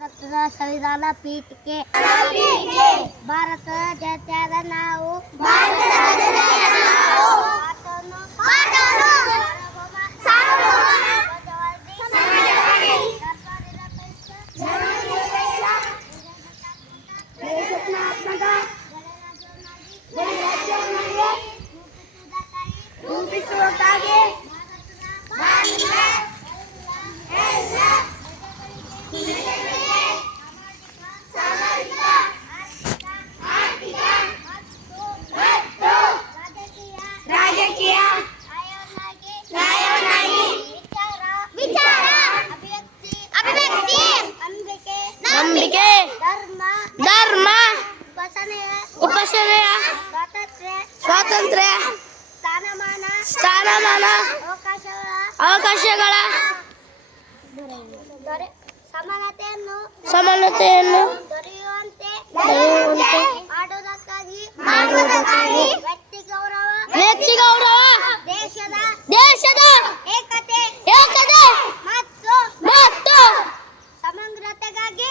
ಭಾರತದ ಸಂವಿಧಾನ ಪೀಠಿಕೆ ಭಾರತದ ಜನತೆಯಾದ ನಾವು ಉಪಾಸನೆಯ ಸ್ವಾತಂತ್ರ್ಯ ಸ್ಥಾನಮಾನ ಅವಕಾಶಗಳ ಸಮಾನತೆಯನ್ನು ದೊರೆಯುವಂತೆ ಮಾಡುವುದಕ್ಕಾಗಿ ವ್ಯಕ್ತಿ ಗೌರವ ದೇಶದ ಏಕತೆ ಮತ್ತು ಸಮಗ್ರತೆಗಾಗಿ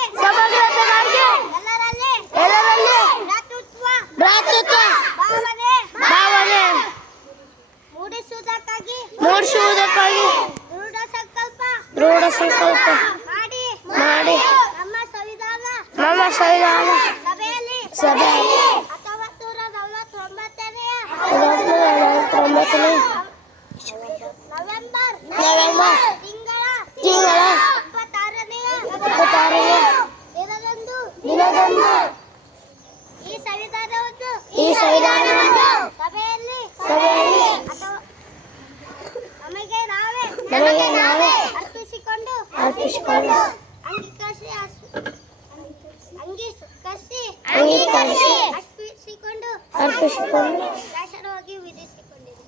ಎಲ್ಲರಲ್ಲಿ ಭ್ರಾತೃತ್ವ ಭಾವನೆ ಮೂಡಿಸುವುದಕ್ಕಾಗಿ ದೃಢ ಸಂಕಲ್ಪ ಮಾಡಿ ನಮ್ಮ ಸಂವಿಧಾನ ಸಭೆಯಲ್ಲಿ 1949ನೇ ನವೆಂಬರ್ ತಿಂಗಳ 26ನೇ ದಿನದಂದು ಈ ಸಂವಿಧಾನವನ್ನು ಸಭೆಯಲ್ಲಿ ನಮಗೆ ನಾವೇ ಅರ್ಪಿಸಿಕೊಂಡು ಅರ್ಪಿಸಿಕೊಂಡು ಶಾಸನವಾಗಿ ವಿಧಿಸಿಕೊಂಡಿದೆ.